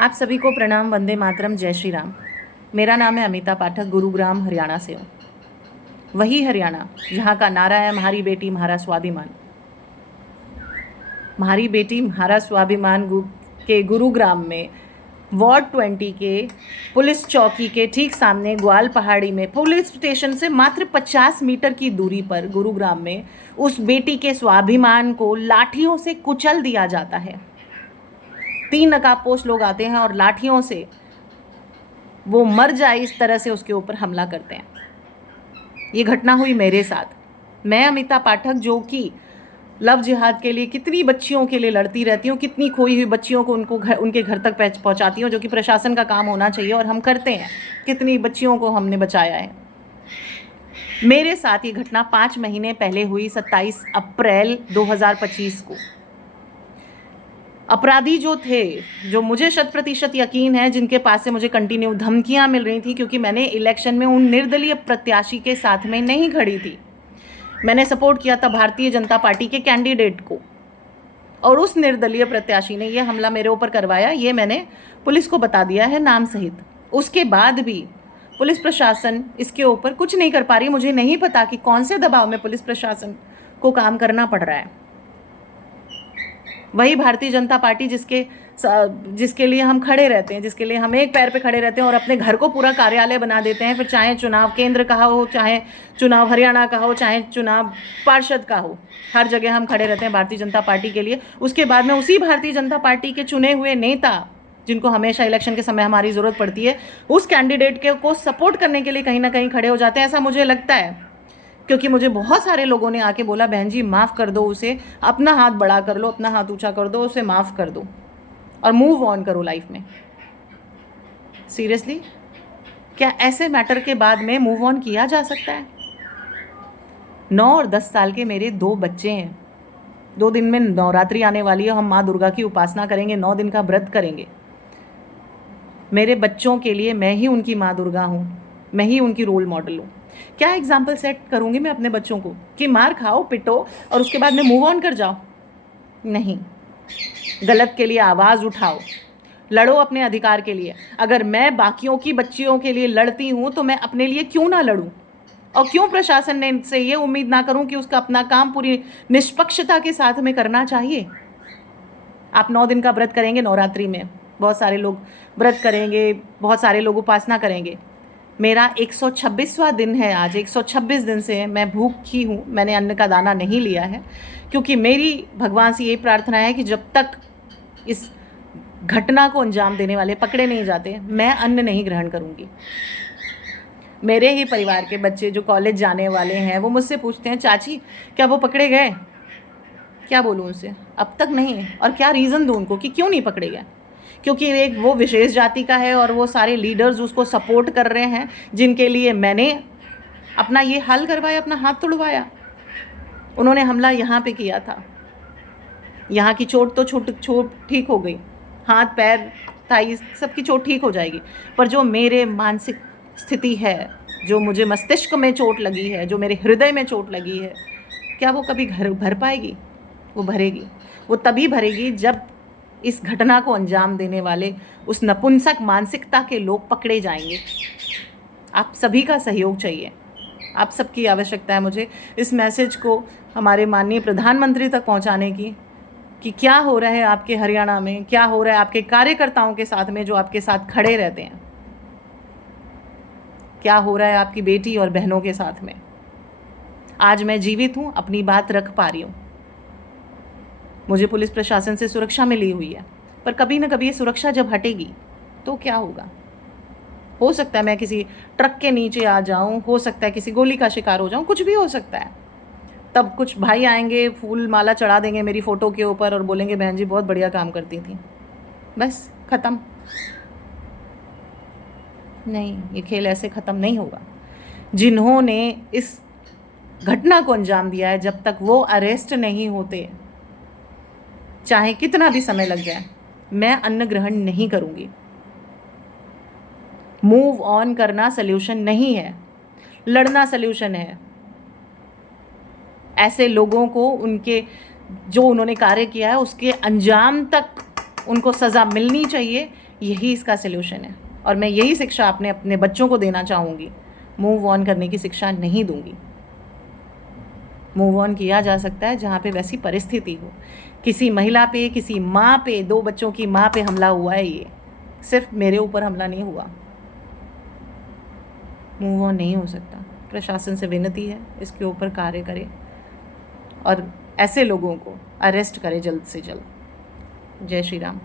आप सभी को प्रणाम, वंदे मातरम, जय श्री राम। मेरा नाम है अमिता पाठक, गुरुग्राम हरियाणा से हूँ। वही हरियाणा जहाँ का नारा है हमारी बेटी हमारा स्वाभिमान। हमारी बेटी हमारा स्वाभिमान के गुरुग्राम में वार्ड 20 के पुलिस चौकी के ठीक सामने ग्वाल पहाड़ी में पुलिस स्टेशन से मात्र 50 मीटर की दूरी पर गुरुग्राम में उस बेटी के स्वाभिमान को लाठियों से कुचल दिया जाता है। 3 नकाबपोश लोग आते हैं और लाठियों से वो मर जाए इस तरह से उसके ऊपर हमला करते हैं। ये घटना हुई मेरे साथ। मैं अमिता पाठक, जो कि लव जिहाद के लिए कितनी बच्चियों के लिए लड़ती रहती हूँ, कितनी खोई हुई बच्चियों को उनके घर तक पहुँचाती हूँ, जो कि प्रशासन का काम होना चाहिए और हम करते हैं। कितनी बच्चियों को हमने बचाया है। मेरे साथ ये घटना 5 महीने पहले हुई, 27 अप्रैल 2025 को। अपराधी जो थे, जो मुझे 100% यकीन है, जिनके पास से मुझे कंटिन्यू धमकियां मिल रही थी, क्योंकि मैंने इलेक्शन में उन निर्दलीय प्रत्याशी के साथ में नहीं खड़ी थी। मैंने सपोर्ट किया था भारतीय जनता पार्टी के कैंडिडेट को, और उस निर्दलीय प्रत्याशी ने ये हमला मेरे ऊपर करवाया। ये मैंने पुलिस को बता दिया है नाम सहित। उसके बाद भी पुलिस प्रशासन इसके ऊपर कुछ नहीं कर पा रही। मुझे नहीं पता कि कौन से दबाव में पुलिस प्रशासन को काम करना पड़ रहा है। वही भारतीय जनता पार्टी जिसके लिए हम खड़े रहते हैं, जिसके लिए हम एक पैर पे खड़े रहते हैं और अपने घर को पूरा कार्यालय बना देते हैं, फिर चाहे चुनाव केंद्र का हो, चाहे चुनाव हरियाणा का हो, चाहे चुनाव पार्षद का हो, हर जगह हम खड़े रहते हैं भारतीय जनता पार्टी के लिए। उसके बाद में उसी भारतीय जनता पार्टी के चुने हुए नेता, जिनको हमेशा इलेक्शन के समय हमारी ज़रूरत पड़ती है, उस कैंडिडेट को सपोर्ट करने के लिए कहीं ना कहीं खड़े हो जाते हैं, ऐसा मुझे लगता है। क्योंकि मुझे बहुत सारे लोगों ने आके बोला, बहन जी माफ़ कर दो उसे, अपना हाथ बड़ा कर लो, अपना हाथ ऊंचा कर दो, उसे माफ़ कर दो और मूव ऑन करो लाइफ में। सीरियसली, क्या ऐसे मैटर के बाद में मूव ऑन किया जा सकता है? 9 और 10 साल के मेरे 2 बच्चे हैं। 2 दिन में नवरात्रि आने वाली है, हम माँ दुर्गा की उपासना करेंगे, 9 दिन का व्रत करेंगे। मेरे बच्चों के लिए मैं ही उनकी माँ दुर्गा हूँ, मैं ही उनकी रोल मॉडल हूँ। क्या एग्जाम्पल सेट करूँगी मैं अपने बच्चों को कि मार खाओ, पिटो और उसके बाद में मूव ऑन कर जाओ? नहीं, गलत के लिए आवाज़ उठाओ, लड़ो अपने अधिकार के लिए। अगर मैं बाकियों की बच्चियों के लिए लड़ती हूँ तो मैं अपने लिए क्यों ना लड़ूं? और क्यों प्रशासन ने से ये उम्मीद ना करूं कि उसका अपना काम पूरी निष्पक्षता के साथ में करना चाहिए? आप 9 दिन का व्रत करेंगे, नवरात्रि में बहुत सारे लोग व्रत करेंगे, बहुत सारे लोग उपासना करेंगे। मेरा 126वां दिन है आज। 126 दिन से मैं भूखी हूँ, मैंने अन्न का दाना नहीं लिया है, क्योंकि मेरी भगवान से ये प्रार्थना है कि जब तक इस घटना को अंजाम देने वाले पकड़े नहीं जाते, मैं अन्न नहीं ग्रहण करूँगी। मेरे ही परिवार के बच्चे जो कॉलेज जाने वाले हैं, वो मुझसे पूछते हैं, चाची क्या वो पकड़े गए? क्या बोलूँ उनसे? अब तक नहीं। और क्या रीज़न दूँ उनको कि क्यों नहीं पकड़े गए? क्योंकि एक वो विशेष जाति का है और वो सारे लीडर्स उसको सपोर्ट कर रहे हैं, जिनके लिए मैंने अपना ये हल करवाया, अपना हाथ तुड़वाया। उन्होंने हमला यहाँ पे किया था। यहाँ की चोट तो चोट ठीक हो गई, हाथ पैर थाई सबकी चोट ठीक हो जाएगी, पर जो मेरे मानसिक स्थिति है, जो मुझे मस्तिष्क में चोट लगी है, जो मेरे हृदय में चोट लगी है, क्या वो कभी घर भर पाएगी? वो भरेगी। वो तभी भरेगी जब इस घटना को अंजाम देने वाले उस नपुंसक मानसिकता के लोग पकड़े जाएंगे। आप सभी का सहयोग चाहिए, आप सबकी आवश्यकता है मुझे इस मैसेज को हमारे माननीय प्रधानमंत्री तक पहुंचाने की, कि क्या हो रहा है आपके हरियाणा में, क्या हो रहा है आपके कार्यकर्ताओं के साथ में जो आपके साथ खड़े रहते हैं, क्या हो रहा है आपकी बेटी और बहनों के साथ में। आज मैं जीवित हूँ, अपनी बात रख पा रही हूँ। मुझे पुलिस प्रशासन से सुरक्षा मिली हुई है, पर कभी ना कभी ये सुरक्षा जब हटेगी तो क्या होगा? हो सकता है मैं किसी ट्रक के नीचे आ जाऊं, हो सकता है किसी गोली का शिकार हो जाऊं, कुछ भी हो सकता है। तब कुछ भाई आएंगे, फूल माला चढ़ा देंगे मेरी फ़ोटो के ऊपर और बोलेंगे, बहन जी बहुत बढ़िया काम करती थी। बस ख़त्म। नहीं, ये खेल ऐसे ख़त्म नहीं होगा। जिन्होंने इस घटना को अंजाम दिया है, जब तक वो अरेस्ट नहीं होते, चाहे कितना भी समय लग जाए, मैं अन्न ग्रहण नहीं करूंगी। मूव ऑन करना सल्यूशन नहीं है, लड़ना सल्यूशन है। ऐसे लोगों को उनके जो उन्होंने कार्य किया है उसके अंजाम तक उनको सज़ा मिलनी चाहिए, यही इसका सल्यूशन है। और मैं यही शिक्षा अपने बच्चों को देना चाहूँगी, मूव ऑन करने की शिक्षा नहीं दूंगी। मूव ऑन किया जा सकता है जहाँ पे वैसी परिस्थिति हो। किसी महिला पे, किसी माँ पे, 2 बच्चों की माँ पे हमला हुआ है, ये सिर्फ मेरे ऊपर हमला नहीं हुआ। मूव ऑन नहीं हो सकता। प्रशासन से विनती है, इसके ऊपर कार्य करे और ऐसे लोगों को अरेस्ट करे जल्द से जल्द। जय श्री राम।